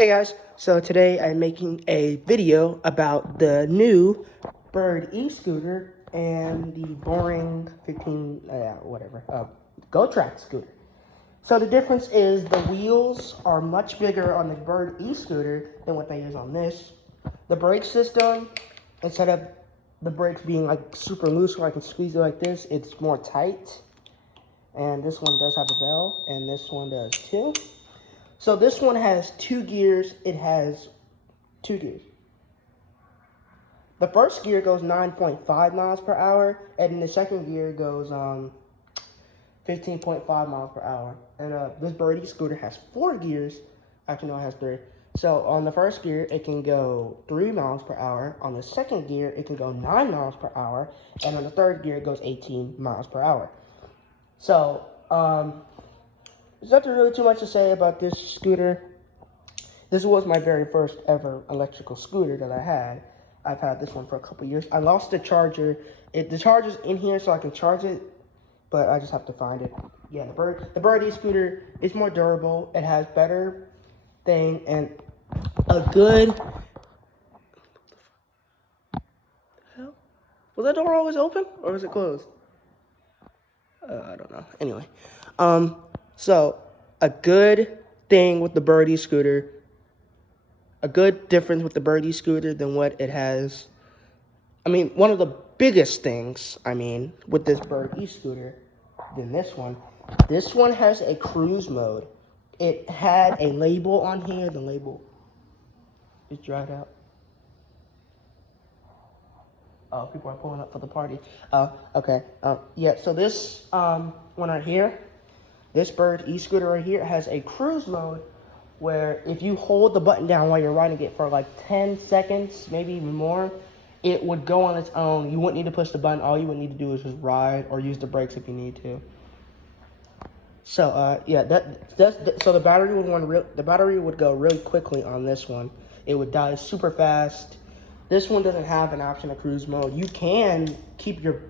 Hey guys, so today I'm making a video about the new Bird e-scooter and the boring 15, Gotrax scooter. So the difference is the wheels are much bigger on the Bird e-scooter than what they is on this. The brake system, instead of the brakes being like super loose where I can squeeze it like this, it's more tight. And this one does have a bell, and this one does too. So this one has two gears. It has two gears. The first gear goes 9.5 miles per hour, and the second gear goes 15.5 miles per hour. And this Birdie scooter has four gears. Actually, no, it has three. So on the first gear, it can go 3 miles per hour. On the second gear, it can go 9 miles per hour. And on the third gear, it goes 18 miles per hour. So, there's nothing really too much to say about this scooter. This was my very first ever electrical scooter that I had. I've had this one for a couple years. I lost the charger. The charger's in here so I can charge it, but I just have to find it. Yeah, the Bird e-scooter is more durable. It has better thing and a good... Hell? Was that door always open or was it closed? I don't know. Anyway, so a good thing with the Bird e-scooter, a good difference with the Bird e-scooter than what it has. One of the biggest things, with this Bird e-scooter than this one. This one has a cruise mode. It had a label on here. The label is dried out. Oh, people are pulling up for the party. Okay. Yeah, so this one right here, this Bird e-scooter right here has a cruise mode where if you hold the button down while you're riding it for like 10 seconds, maybe even more, it would go on its own. You wouldn't need to push the button. All you would need to do is just ride or use the brakes if you need to. So yeah, so the battery would go really quickly on this one. It would die super fast. This one doesn't have an option of cruise mode. You can keep your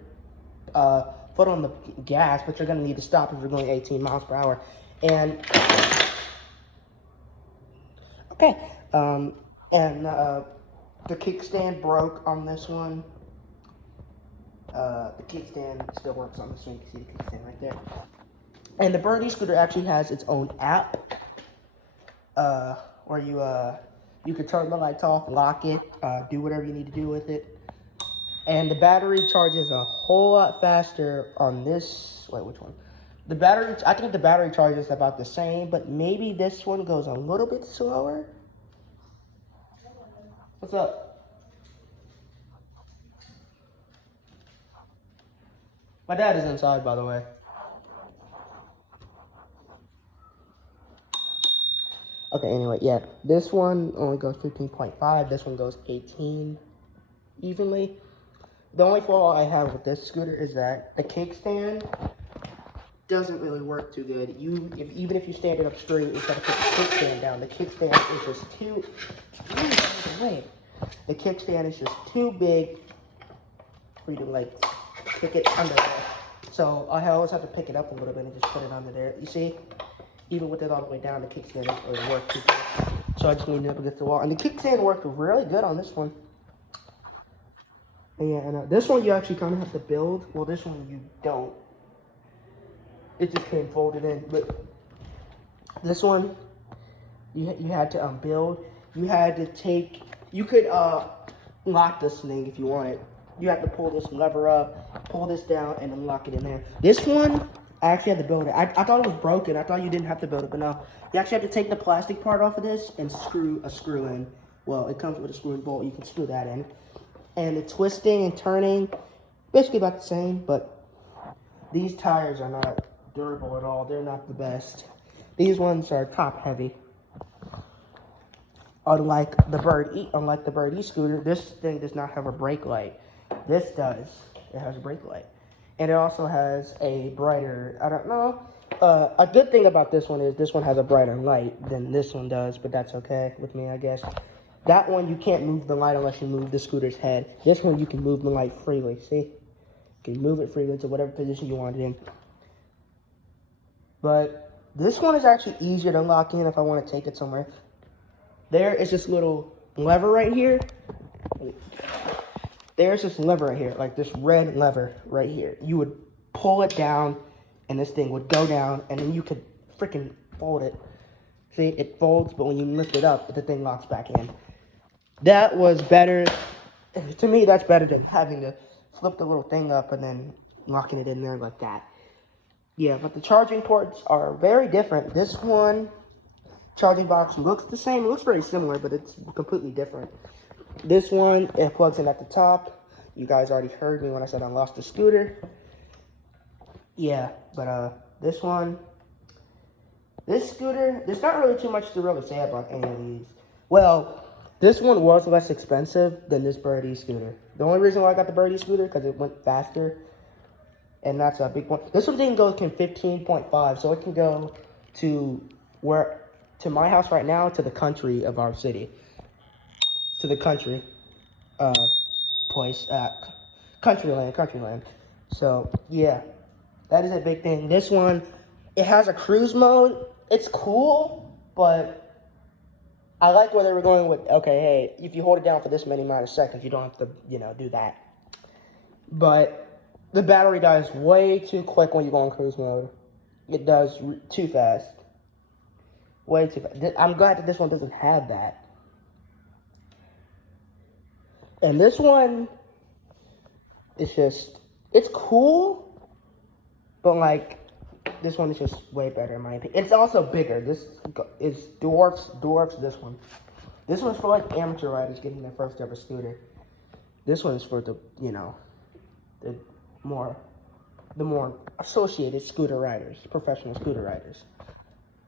foot on the gas, but you're gonna need to stop if you're going 18 miles per hour. And okay, the kickstand broke on this one. The kickstand still works on this one. You can see the kickstand right there. And the Bird e-scooter actually has its own app, where you can turn the lights off, lock it, do whatever you need to do with it. And the battery charges a whole lot faster on this. Wait, which one? I think the battery charge is about the same, but maybe this one goes a little bit slower. What's up? My dad is inside, by the way. Okay, anyway, yeah. This one only goes 15.5. This one goes 18 evenly. The only flaw I have with this scooter is that the kickstand doesn't really work too good. Even if you stand it up straight, you gotta put the kickstand down. The kickstand is just too... The kickstand is just too big for you to, like, pick it under there. So I always have to pick it up a little bit and just put it under there. You see? Even with it all the way down, the kickstand doesn't really work too good. So I just leaned it up against the wall. And the kickstand worked really good on this one. And yeah, and this one you actually kind of have to build. Well, this one you don't. It just came folded in. But this one, you had to build. You had to take... You could lock this thing if you wanted. You have to pull this lever up, pull this down, and then lock it in there. This one... I actually had to build it. I thought it was broken. I thought you didn't have to build it, but no. You actually have to take the plastic part off of this and screw a screw in. Well, it comes with a screw and bolt. You can screw that in. And the twisting and turning, basically about the same, but these tires are not durable at all. They're not the best. These ones are top heavy. Unlike the Bird e-scooter, this thing does not have a brake light. This does. It has a brake light. And it also has a brighter, I don't know. A good thing about this one is this one has a brighter light than this one does, but that's okay with me, I guess. That one, you can't move the light unless you move the scooter's head. This one, you can move the light freely, see? You can move it freely to whatever position you want it in. But this one is actually easier to lock in if I want to take it somewhere. there is this little lever right here. There's this lever right here, like this red lever right here. You would pull it down, and this thing would go down, and then you could freaking fold it. See, it folds, but when you lift it up, the thing locks back in. That was better. To me, that's better than having to flip the little thing up and then locking it in there like that. Yeah, but the charging ports are very different. This one, charging box, looks the same. It looks very similar, but it's completely different. This one, it plugs in at the top. You guys already heard me when I said I lost the scooter. Yeah, but this one, this scooter, there's not really too much to really say about any of these. Well, this one was less expensive than this Birdie scooter. The only reason why I got the Birdie scooter, because it went faster. And that's a big one. This one can go 15.5, so it can go to my house right now, to the country of our city. To the country place, Countryland. So, yeah, that is a big thing. This one, it has a cruise mode. It's cool, but I like where they were going with, okay, hey, if you hold it down for this many amount of seconds, you don't have to, do that. But the battery dies way too quick when you go in cruise mode. It does too fast. Way too fast. I'm glad that this one doesn't have that. And this one, it's cool, but like, this one is just way better in my opinion. It's also bigger. This is dwarfs this one. This one's for like amateur riders getting their first ever scooter. This one is for the more associated scooter riders, professional scooter riders.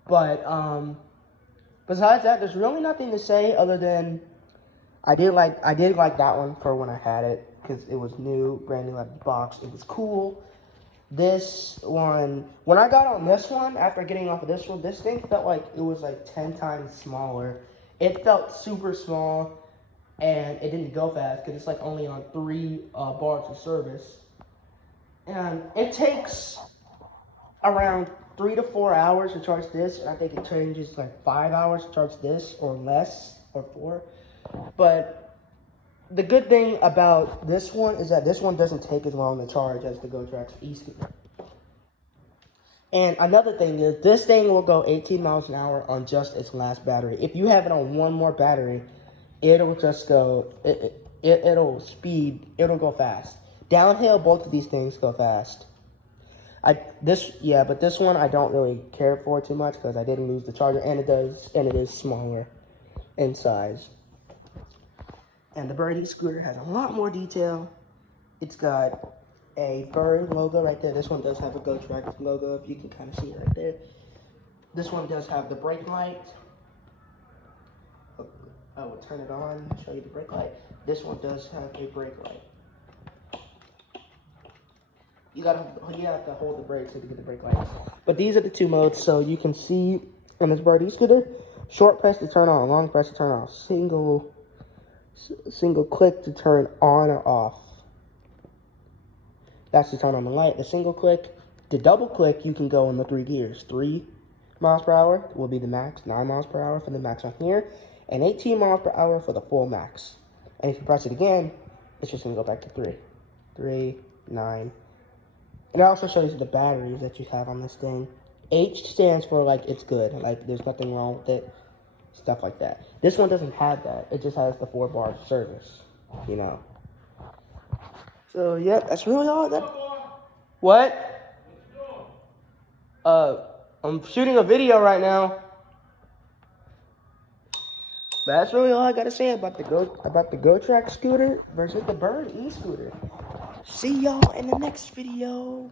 But besides that, there's really nothing to say other than I did like that one for when I had it, because it was new, brand new out of the box. It was cool. This one, when I got on this one, after getting off of this one, this thing felt like it was like 10 times smaller. It felt super small, and it didn't go fast because it's like only on 3 bars of service. And it takes around 3 to 4 hours to charge this, and I think it changes like 5 hours to charge this, or less, or 4. But the good thing about this one is that this one doesn't take as long to charge as the Gotrax e-scooter. And another thing is, this thing will go 18 miles an hour on just its last battery. If you have it on one more battery, it'll just go, it'll go fast. Downhill, both of these things go fast. But this one I don't really care for too much because I didn't lose the charger, and it is smaller in size. And the Birdie scooter has a lot more detail. It's got a bird logo right there. This one does have a Gotrax logo, if you can kind of see it right there. This one does have the brake light. I will turn it on, show you the brake light. This one does have a brake light. You have to hold the brakes to get the brake light. But these are the 2 modes, so you can see on this Birdie scooter, short press to turn on, long press to turn off, single click to turn on or off. That's to turn on the light. The single click, the double click, you can go in the 3 gears. 3 miles per hour will be the max, 9 miles per hour for the max on here, and 18 miles per hour for the full max. And if you press it again, it's just gonna go back to 3. 3, 9. And it also shows you the batteries that you have on this thing. H stands for like it's good, like there's nothing wrong with it, stuff like that. This one doesn't have that. It just has the 4 bars of service, So yeah, that's really all that. What? I'm shooting a video right now. But that's really all I gotta say about the Gotrax scooter versus the Bird e-scooter. See y'all in the next video.